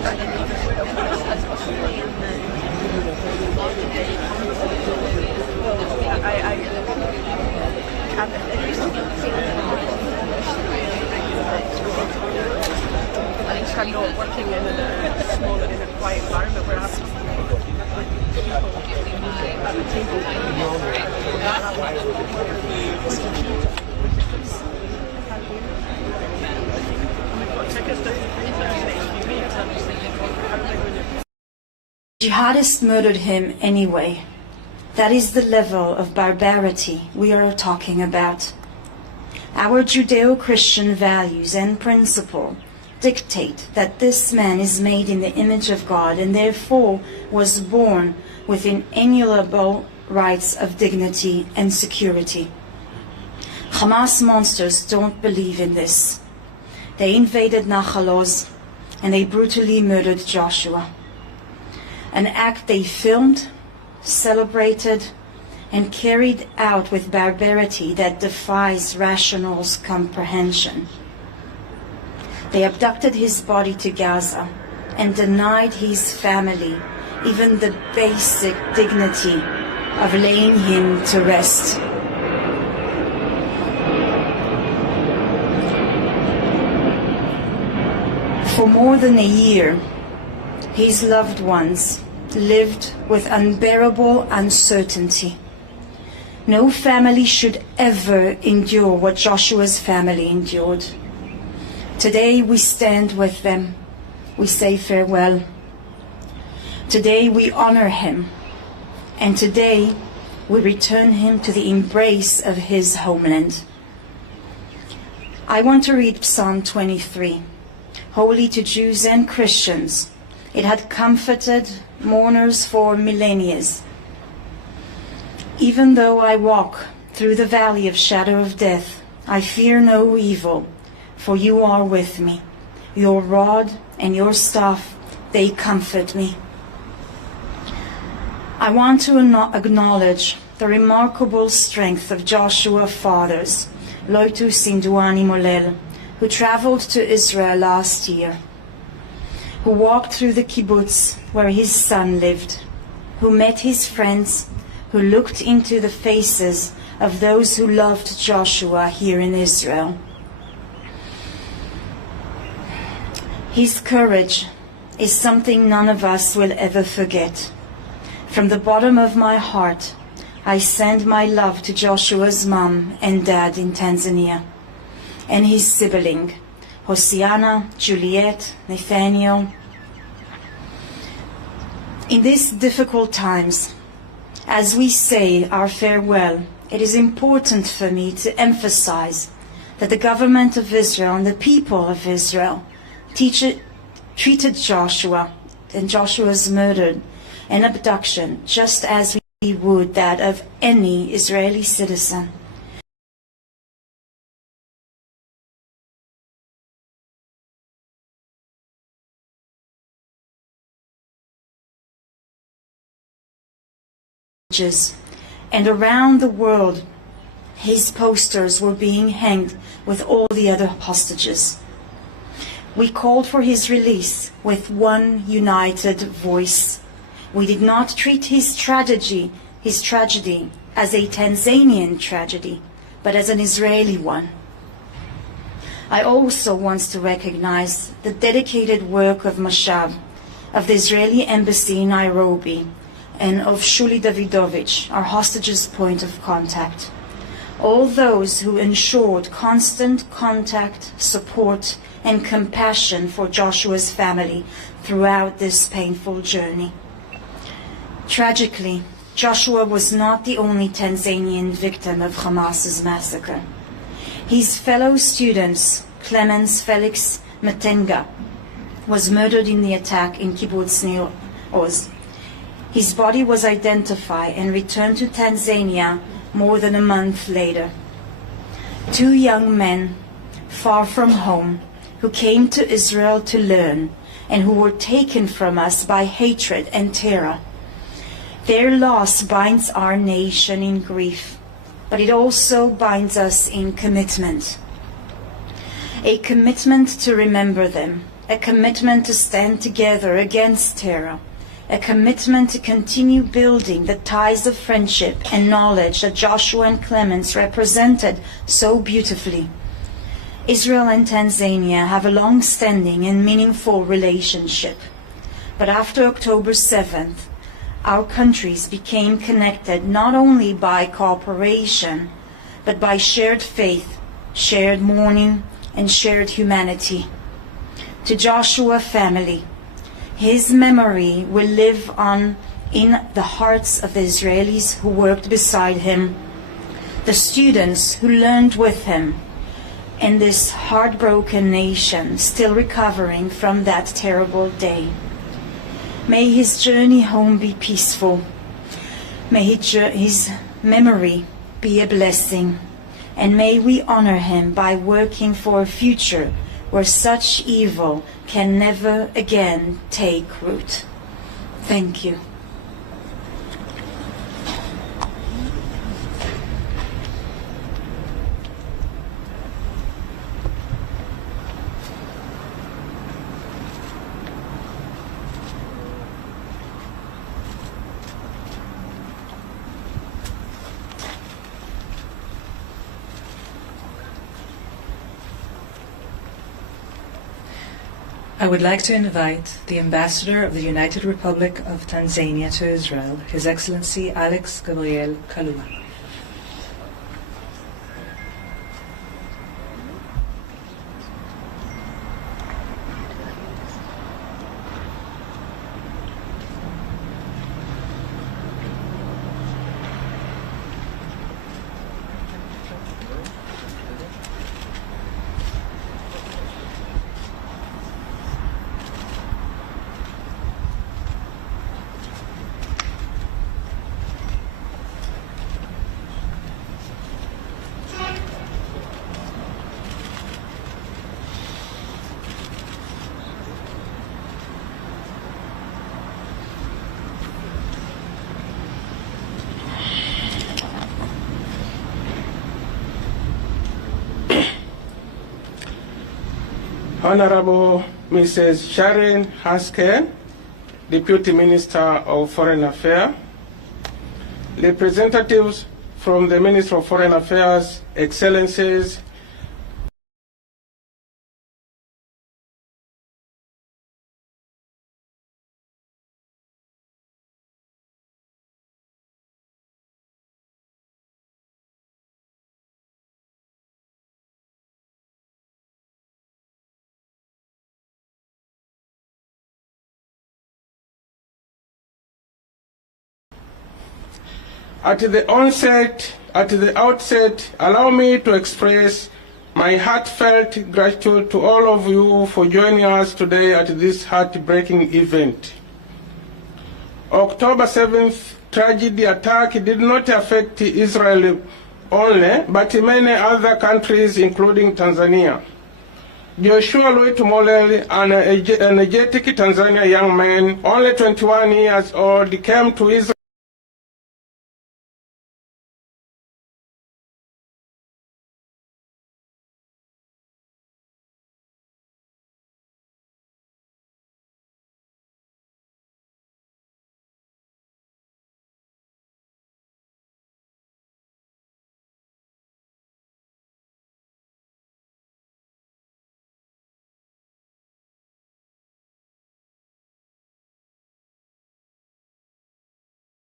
Not working in a small, in a quiet environment where I have to speak with people at the table. Jihadists murdered him anyway. That is the level of barbarity we are talking about. Our Judeo-Christian values and principles dictate that this man is made in the image of God and therefore was born with inalienable rights of dignity and security. Hamas monsters don't believe in this. They invaded Nahal Oz and they brutally murdered Joshua. An act they filmed, celebrated, and carried out with barbarity that defies rational comprehension. They abducted his body to Gaza and denied his family even the basic dignity of laying him to rest. For more than a year, his loved ones lived with unbearable uncertainty. No family should ever endure what Joshua's family endured. Today we stand with them. We say farewell. Today we honor him. And today we return him to the embrace of his homeland. I want to read Psalm 23, holy to Jews and Christians. It had comforted mourners for millennia. Even though I walk through the valley of shadow of death, I fear no evil, for you are with me. Your rod and your staff, they comfort me. I want to acknowledge the remarkable strength of Joshua's fathers, Loitus Induani Mollel, who traveled to Israel last year, who walked through the kibbutz where his son lived, who met his friends, who looked into the faces of those who loved Joshua here in Israel. His courage is something none of us will ever forget. From the bottom of my heart, I send my love to Joshua's mom and dad in Tanzania, and his sibling, Hosiana, Juliet, Nathaniel. In these difficult times, as we say our farewell, it is important for me to emphasize that the government of Israel and the people of Israel treated Joshua and Joshua's murder and abduction just as we would that of any Israeli citizen. And around the world, his posters were being hanged with all the other hostages. We called for his release with one united voice. We did not treat his tragedy as a Tanzanian tragedy, but as an Israeli one. I also want to recognize the dedicated work of Mashab, of the Israeli embassy in Nairobi, and of Shuli Davidovich, our hostages' point of contact. All those who ensured constant contact, support, and compassion for Joshua's family throughout this painful journey. Tragically, Joshua was not the only Tanzanian victim of Hamas's massacre. His fellow student, Clemens Felix Matenga, was murdered in the attack in Kibbutz Nir Oz. His body was identified and returned to Tanzania more than a month later. Two young men, far from home, who came to Israel to learn and who were taken from us by hatred and terror. Their loss binds our nation in grief, but it also binds us in commitment. A commitment to remember them, a commitment to stand together against terror, a commitment to continue building the ties of friendship and knowledge that Joshua and Clemens represented so beautifully. Israel and Tanzania have a long-standing and meaningful relationship. But after October 7th, our countries became connected not only by cooperation, but by shared faith, shared mourning, and shared humanity. To Joshua family, his memory will live on in the hearts of the Israelis who worked beside him, the students who learned with him, and this heartbroken nation still recovering from that terrible day. May his journey home be peaceful. May his memory be a blessing. And may we honor him by working for a future where such evil can never again take root. Thank you. I would like to invite the Ambassador of the United Republic of Tanzania to Israel, His Excellency Alex Gabriel Kalua. Honorable Mrs. Sharon Haske, Deputy Minister of Foreign Affairs, representatives from the Ministry of Foreign Affairs, Excellencies, At the outset, allow me to express my heartfelt gratitude to all of you for joining us today at this heartbreaking event. October 7th tragedy attack did not affect Israel only, but many other countries, including Tanzania. Joshua Mollel, an energetic Tanzanian young man, only 21 years old, came to Israel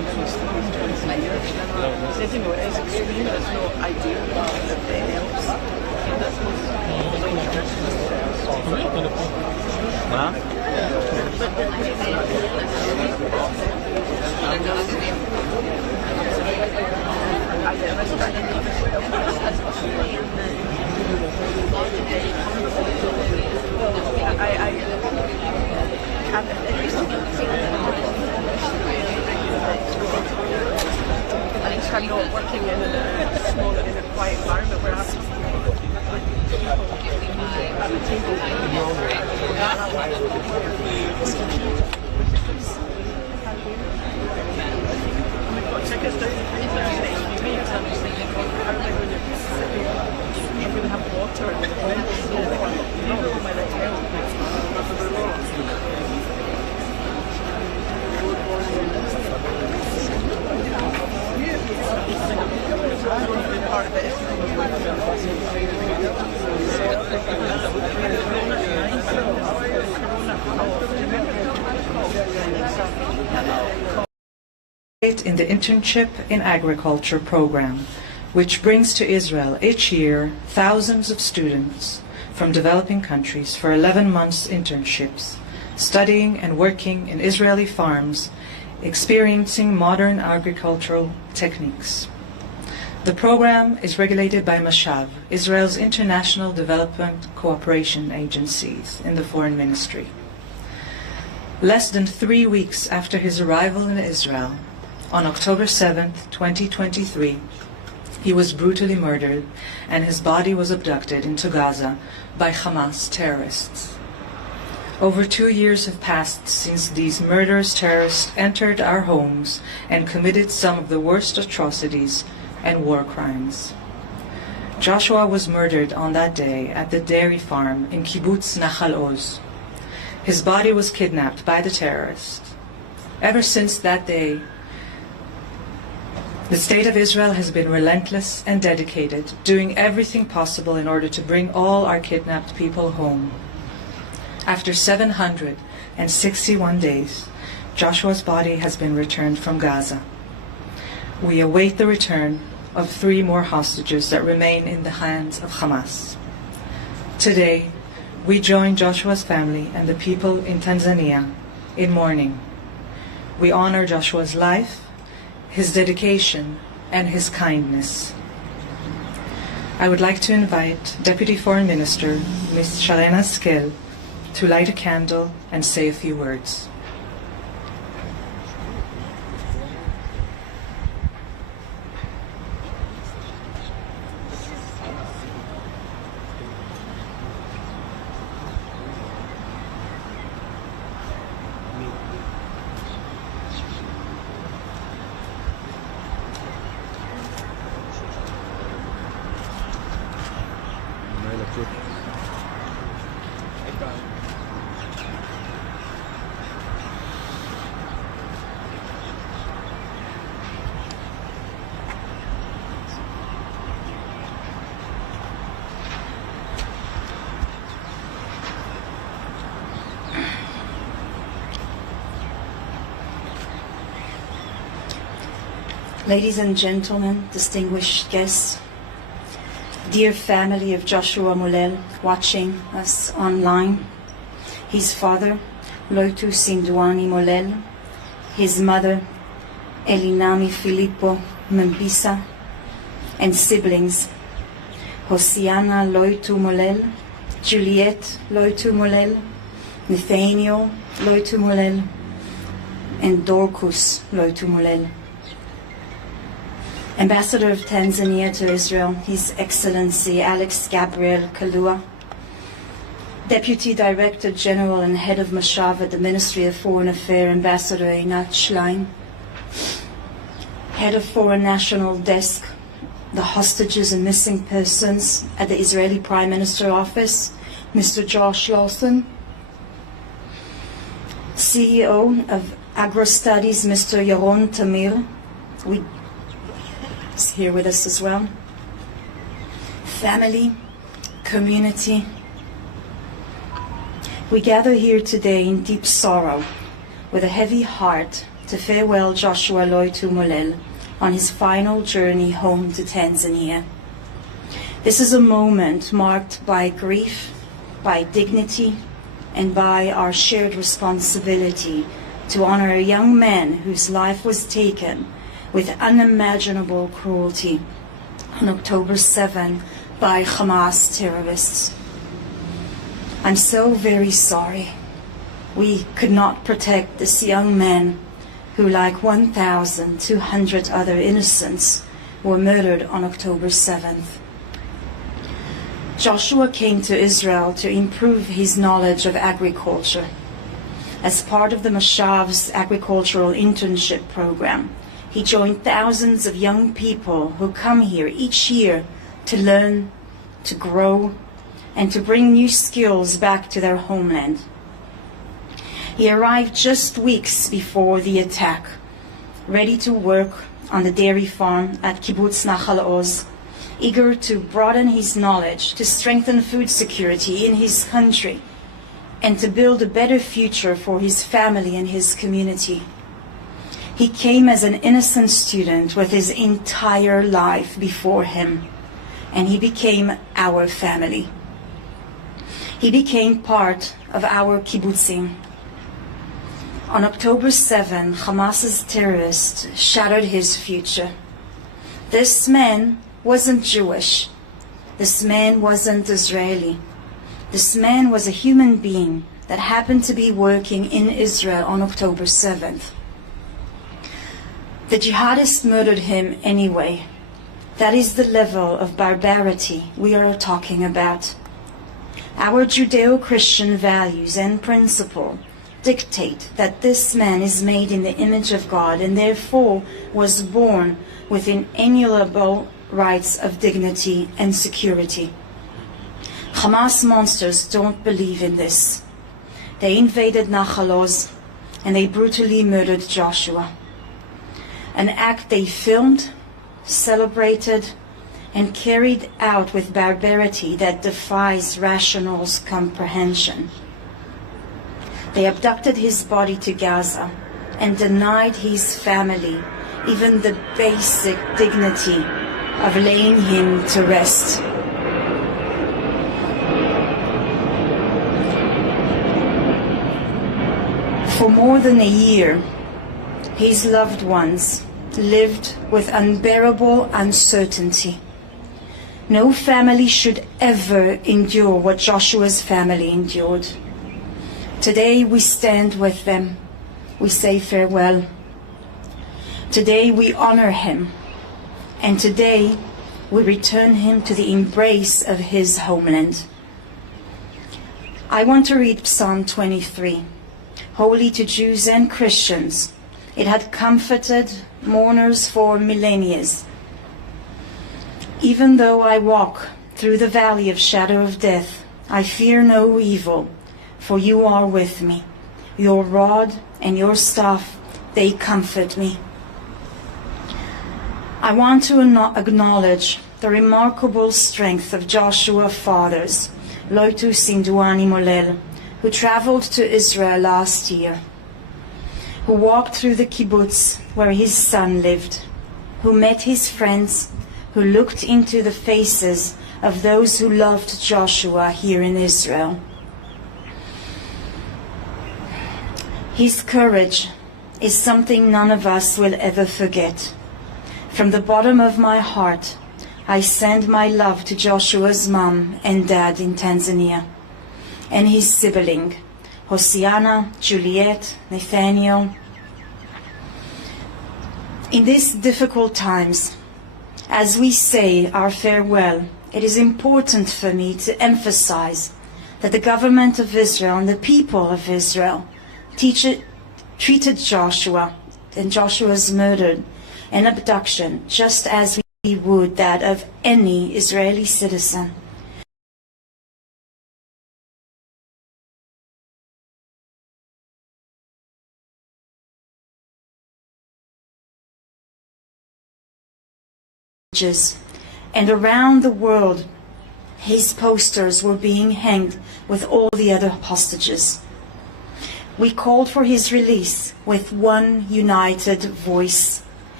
you know, it is extreme, but it's not ideal. It helps. That's I'm not working in a small, in a quiet environment where I have people at the table. And we've got tickets down the freezer in the next few weeks. I'm just thinking, how am I going to sit here? I'm going to have water and my legs help. Part of it is in the Internship in Agriculture program, which brings to Israel each year thousands of students from developing countries for 11 months internships, studying and working in Israeli farms, experiencing modern agricultural techniques. The program is regulated by Mashav, Israel's international development cooperation agencies in the Foreign Ministry. Less than 3 weeks after his arrival in Israel, on October 7, 2023, he was brutally murdered and his body was abducted into Gaza by Hamas terrorists. Over 2 years have passed since these murderous terrorists entered our homes and committed some of the worst atrocities and war crimes. Joshua was murdered on that day at the dairy farm in Kibbutz Nahal Oz. His body was kidnapped by the terrorists. Ever since that day, the State of Israel has been relentless and dedicated, doing everything possible in order to bring all our kidnapped people home. After 761 days, Joshua's body has been returned from Gaza. We await the return of 3 more hostages that remain in the hands of Hamas. Today, we join Joshua's family and the people in Tanzania in mourning. We honor Joshua's life, his dedication, and his kindness. I would like to invite Deputy Foreign Minister Ms. Sharren Haskel to light a candle and say a few words. Ladies and gentlemen, distinguished guests, dear family of Joshua Mollel watching us online, his father, Loitu Sindwani Mollel, his mother, Elinami Filippo Mbisa, and siblings, Hosiana Loitu Mollel, Juliet Loitu Mollel, Nathaniel Loitu Mollel, and Dorcas Loitu Mollel. Ambassador of Tanzania to Israel, His Excellency Alex Gabriel Kalua, Deputy Director General and Head of Mashav at the Ministry of Foreign Affairs, Ambassador Einat Schlein, Head of Foreign National Desk, the Hostages and Missing Persons at the Israeli Prime Minister Office, Mr. Josh Lawson, CEO of Agro Studies, Mr. Yaron Tamir, is here with us as well. Family, community, we gather here today in deep sorrow with a heavy heart to farewell Joshua Loitu Mollel, on his final journey home to Tanzania. This is a moment marked by grief, by dignity, and by our shared responsibility to honor a young man whose life was taken with unimaginable cruelty on October 7 by Hamas terrorists. I'm so very sorry. We could not protect this young man who, like 1,200 other innocents, were murdered on October 7th. Joshua came to Israel to improve his knowledge of agriculture. As part of the Mashav's agricultural internship program, he joined thousands of young people who come here each year to learn, to grow, and to bring new skills back to their homeland. He arrived just weeks before the attack, ready to work on the dairy farm at Kibbutz Nachal Oz, eager to broaden his knowledge, to strengthen food security in his country, and to build a better future for his family and his community. He came as an innocent student with his entire life before him, and he became our family. He became part of our kibbutzim. On October 7, Hamas's terrorists shattered his future. This man wasn't Jewish. This man wasn't Israeli. This man was a human being that happened to be working in Israel on October 7th. The jihadists murdered him anyway. That is the level of barbarity we are talking about. Our Judeo-Christian values and principles dictate that this man is made in the image of God and therefore was born with inalienable rights of dignity and security. Hamas monsters don't believe in this. They invaded Nachal Oz and they brutally murdered Joshua. An act they filmed, celebrated, and carried out with barbarity that defies rational comprehension. They abducted his body to Gaza and denied his family even the basic dignity of laying him to rest. For more than a year, his loved ones lived with unbearable uncertainty. No family should ever endure what Joshua's family endured. Today we stand with them. We say farewell. Today we honor him. And today we return him to the embrace of his homeland. I want to read Psalm 23, holy to Jews and Christians. It had comforted mourners for millennia. Even though I walk through the valley of shadow of death, I fear no evil, for you are with me. Your rod and your staff, they comfort me. I want to acknowledge the remarkable strength of Joshua's fathers, Loitu Sinduani Mollel, who traveled to Israel last year, who walked through the kibbutz where his son lived, who met his friends, who looked into the faces of those who loved Joshua here in Israel. His courage is something none of us will ever forget. From the bottom of my heart, I send my love to Joshua's mom and dad in Tanzania, and his sibling, Hosiana, Juliet, Nathaniel. In these difficult times, as we say our farewell, it is important for me to emphasize that the government of Israel and the people of Israel treated Joshua and Joshua's murder and abduction just as we would that of any Israeli citizen. And around the world, his posters were being hanged with all the other hostages. We called for his release with one united voice.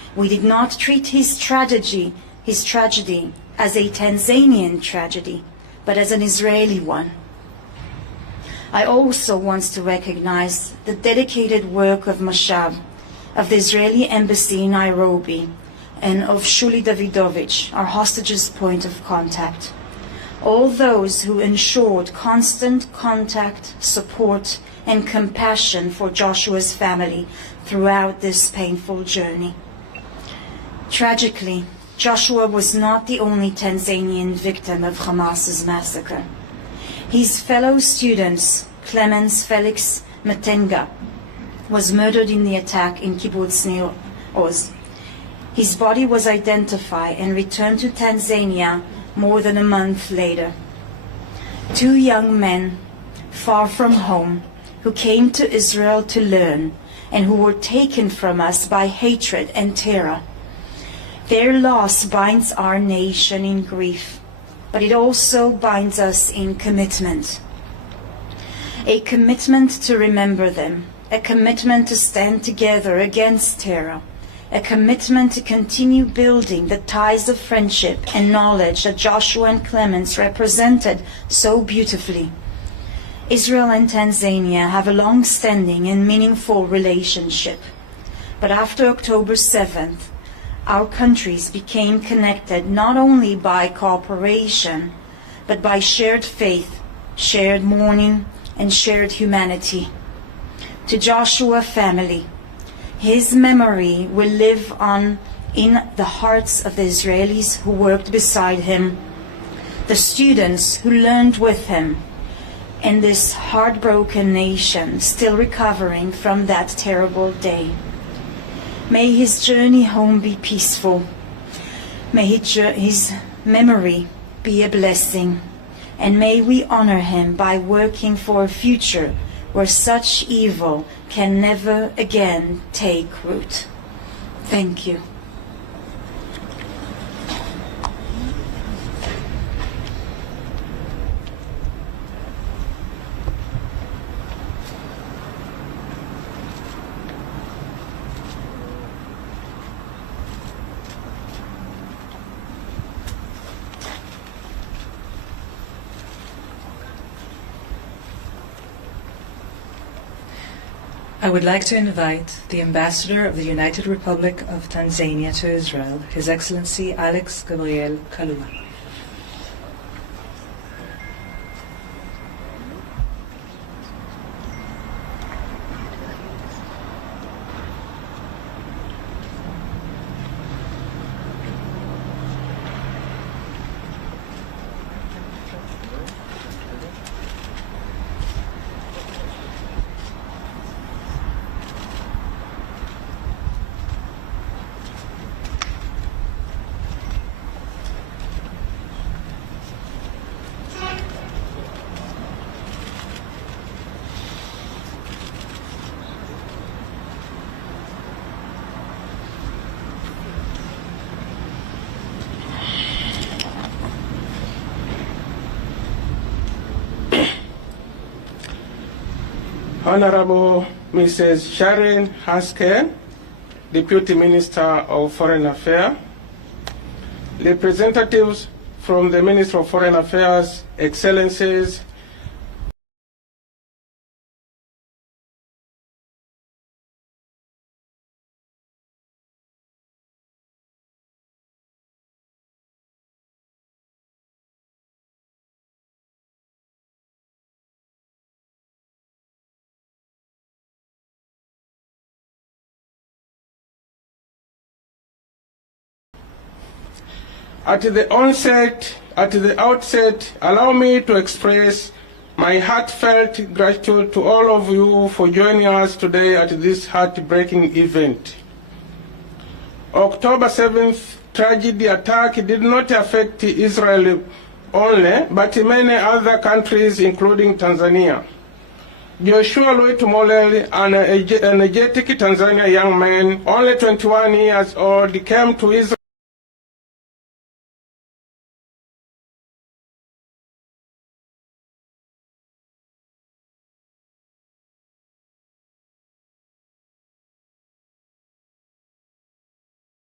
We did not treat his tragedy as a Tanzanian tragedy, but as an Israeli one. I also want to recognize the dedicated work of Mashab, of the Israeli embassy in Nairobi, and of Shuli Davidovich, our hostages' point of contact. All those who ensured constant contact, support, and compassion for Joshua's family throughout this painful journey. Tragically, Joshua was not the only Tanzanian victim of Hamas's massacre. His fellow student, Clemens Felix Matenga, was murdered in the attack in Kibbutz Nir Oz. His body was identified and returned to Tanzania more than a month later. Two young men, far from home, who came to Israel to learn and who were taken from us by hatred and terror. Their loss binds our nation in grief, but it also binds us in commitment. A commitment to remember them, a commitment to stand together against terror, a commitment to continue building the ties of friendship and knowledge that Joshua and Clemens represented so beautifully. Israel and Tanzania have a long-standing and meaningful relationship. But after October 7th, our countries became connected not only by cooperation, but by shared faith, shared mourning, and shared humanity. To Joshua family, his memory will live on in the hearts of the Israelis who worked beside him, the students who learned with him, and this heartbroken nation still recovering from that terrible day. May his journey home be peaceful. May his memory be a blessing. And may we honor him by working for a future where such evil can never again take root. Thank you. I would like to invite the Ambassador of the United Republic of Tanzania to Israel, His Excellency Alex Gabriel Kalua. Honorable Mrs. Sharon Haskell, Deputy Minister of Foreign Affairs, representatives from the Ministry of Foreign Affairs, Excellencies, At the outset, allow me to express my heartfelt gratitude to all of you for joining us today at this heartbreaking event. October 7th tragedy attack did not affect Israel only, but many other countries, including Tanzania. Joshua Mollel, an energetic Tanzanian young man, only 21 years old, came to Israel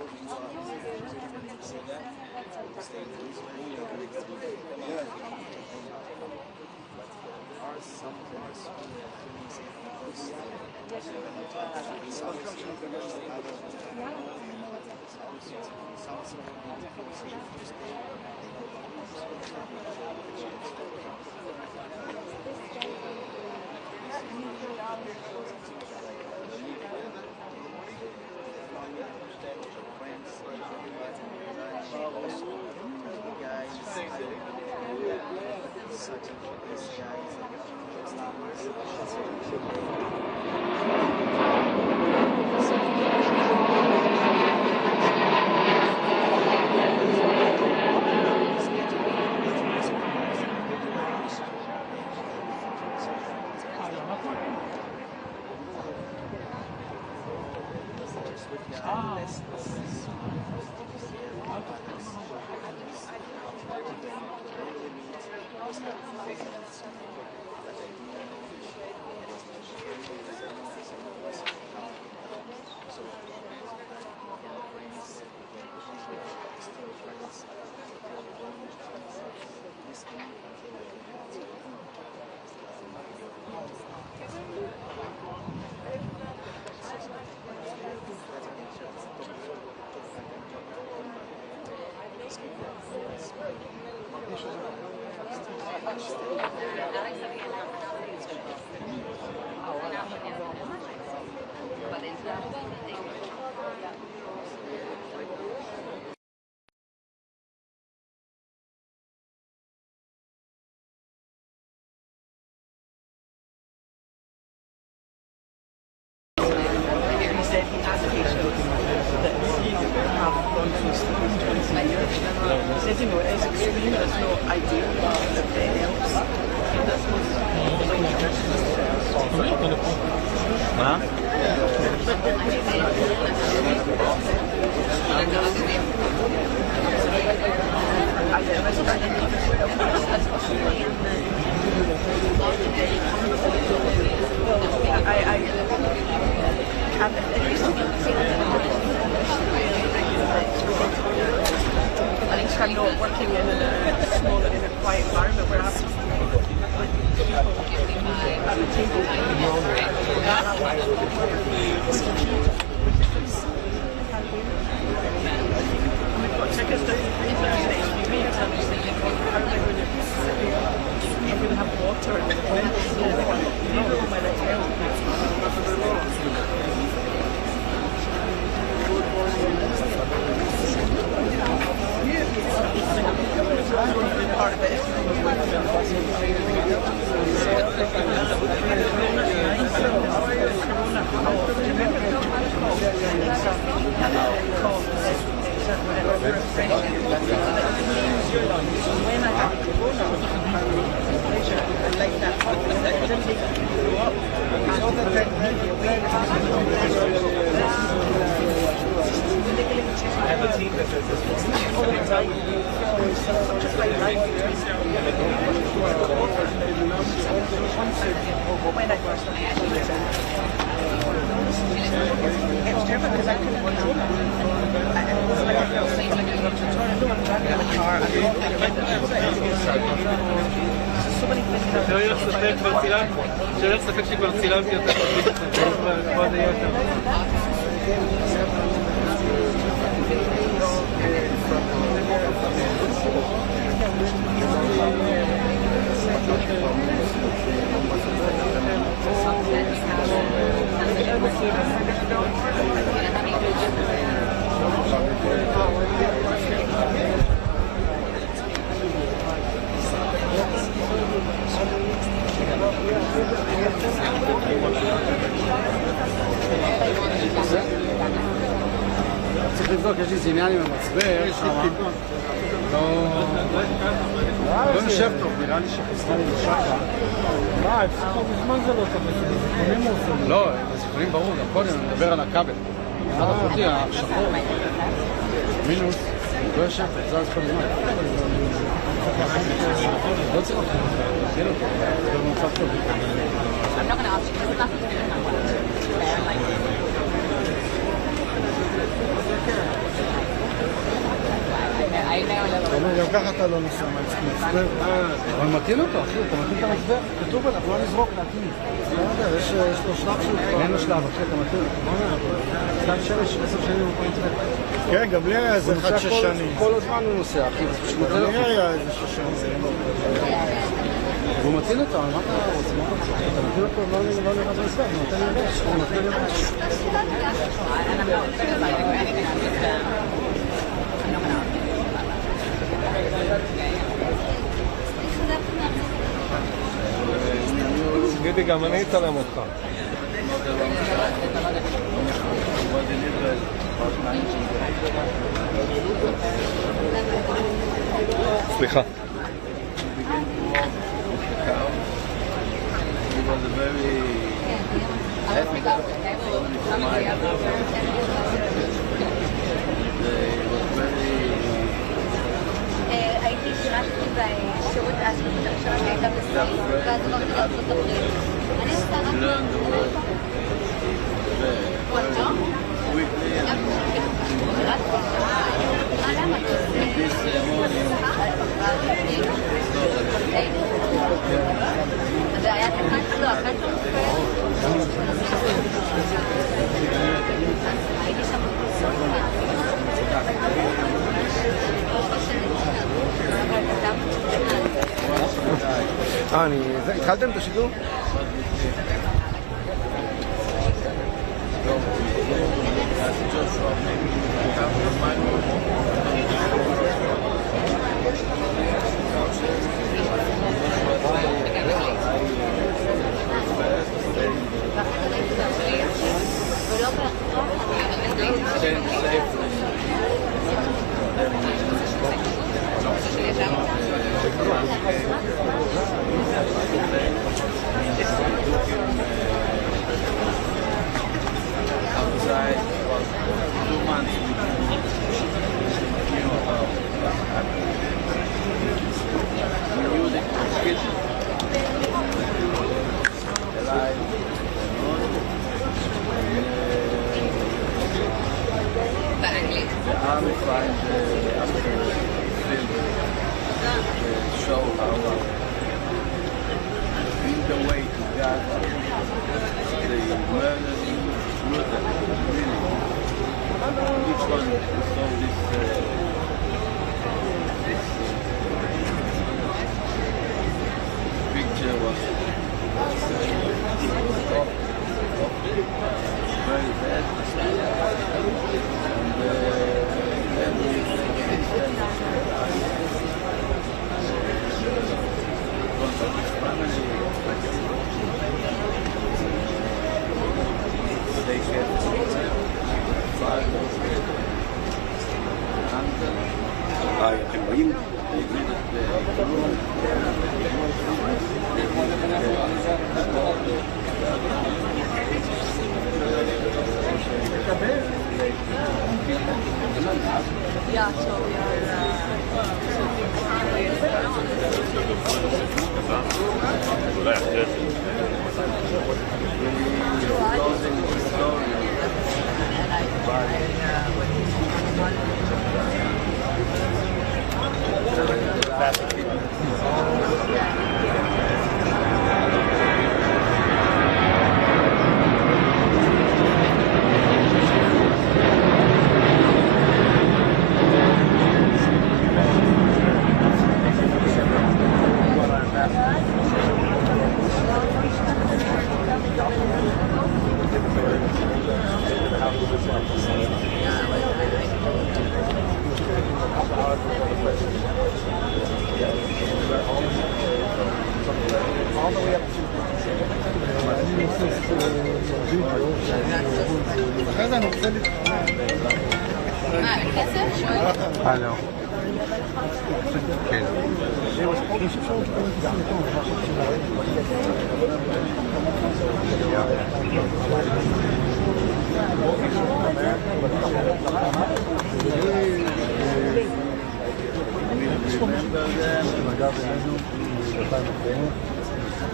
Said he has a patient that he have gone through Tanzania. He said, you know, it is extreme, it's not ideal, but it helps. I think I'm not working in a small, in a quiet environment where I have to at the table. And we've got tickets down the next few weeks. I'm just thinking, how am I going to sit here? I'm going to have water and my next help. Part of it is when I had corona, I like that confidence that it didn't make me grow up. I have a team that does this all the time. Such a fine life. When I first started, it was terrible because I couldn't control it. It was like I felt safe, like I was driving in the car. I don't think about it. So many things that שלא ספק שכבר צילמתי אותה כבר זה יהיה יותר צריך לבדוק, יש לי עניין עם המצבר, לא יושב טוב, נראה לי שחסרה לי לשחר. מה, הפסיקו בזמן זה לא טוב, הזיכונים עושים. לא, הזיכונים ברור, גם קודם, אני מדבר על הכבל. אחד אחותי, השחור, מינוס, לא יושב, זה אז כל זמן. לא צריך אותך, תהיה לו טוב, זה במצב טוב. I'm not going to ask you because nothing's going to come. גם ככה אתה לא נוסע מצבר. אבל מתאים אותו, אחי, אתה מתאים את המצבר, כתוב עליו, לא נזרוק להתאים. לא יודע, יש לו שלב שהוא... אין לו שלב, אחי, אתה מתאים. סתם שמש, 10 שנים הוא מצבר. כן, גם לי היה איזה 1-6 שנים. כל הזמן הוא נוסע, אחי, זה פשוט נותן לו. גם לי היה איזה 6 שנים. והוא מתאים אותו, מה אתה רוצה? אתה מתאים אותו, לא נראה במצבר, הוא נותן יבש, הוא נותן יבש. גידי, גם אני אצלם אותך. סליחה. הייתי שירתתי בשירות השליחות הראשונה שהייתה בסעיף, ואז עברתי לארצות הברית. אני עושה רק... זה היה תחת שלו, אחת לא הייתי שם התחלתם את השידור? show how in the way to Gaza, the murdering, brutal, really. Each one saw this picture was very bad. And then we they get 5 and yeah, so we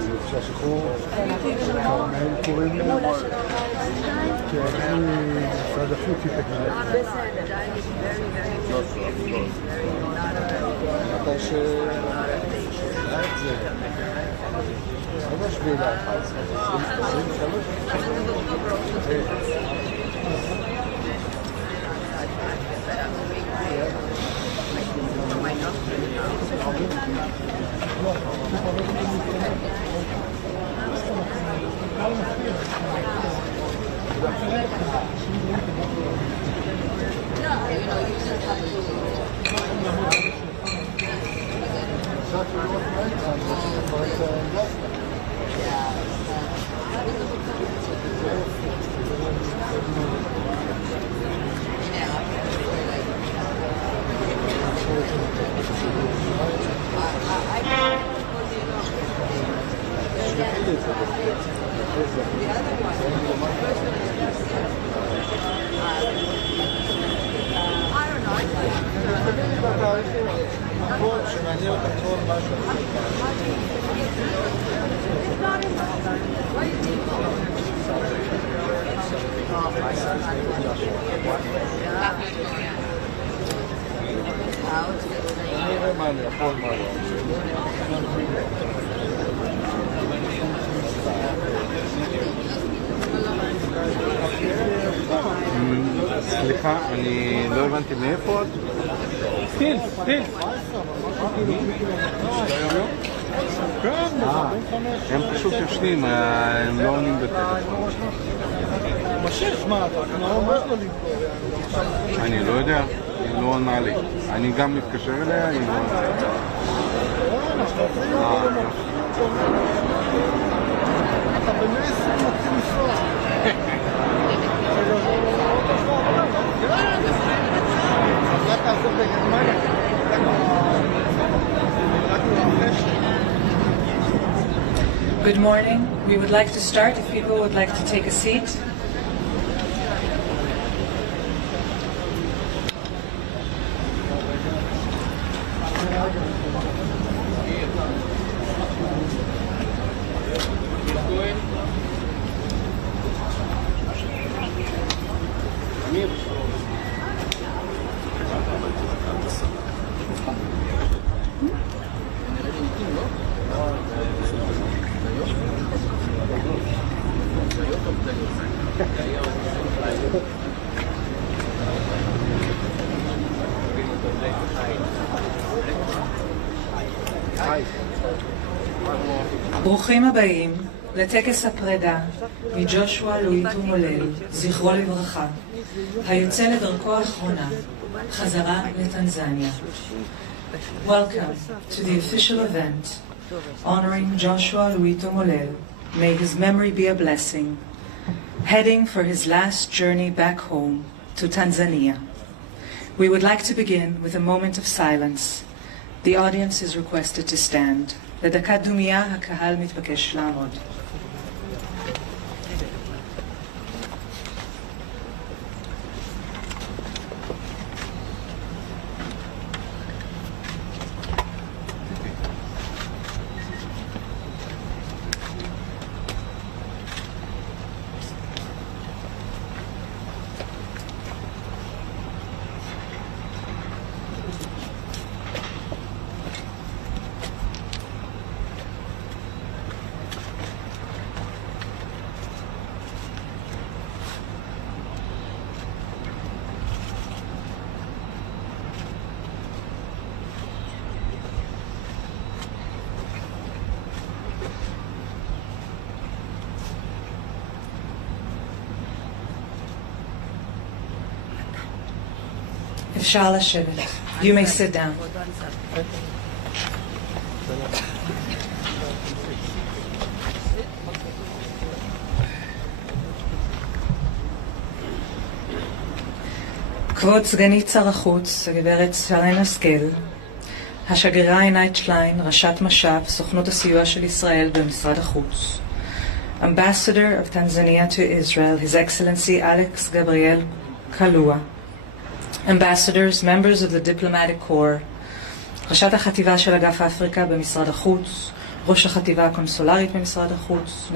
מבצע שחרור, כרמל קוראים לו, כן, משרד החוץ יתקן. מתי שהיה את זה, ממש בילה 11, 23. סליחה, אני לא הבנתי מאיפה עוד? סטיל. הם פשוט יושנים, הם לא עונים בטלפון. משש, מה אתה? מה לא למכור? אני לא יודע, היא לא עונה לי. אני גם מתקשר אליה, היא לא עונה לי. אתה ב-120 מתחיל לנסוע. Good morning. We would like to start if people would like to take a seat. ברוכים הבאים לטקס הפרידה מג'ושוע לואיטו מולל, זכרו לברכה, היוצא לדרכו האחרונה, חזרה לטנזניה. Welcome to the official event honoring Joshua Luito Mollel. May his memory be a blessing. Heading for his last journey back home to Tanzania. We would like to begin with a moment of silence. The audience is requested to stand. לדקת דומייה הקהל מתבקש לעמוד. אפשר לשבת. You may sit down. כבוד סגנית שר החוץ, הגברת שרן השכל, השגרירה עינת שליין, ראשת מש"ב, סוכנות הסיוע של ישראל במשרד החוץ, Ambassador of Tanzania to Israel, His Excellency Alex Gabriel Kalua, Ambassadors, members of the Diplomatic Corps, ראשת החטיבה של אגף אפריקה במשרד החוץ, ראש החטיבה הקונסולרית במשרד החוץ,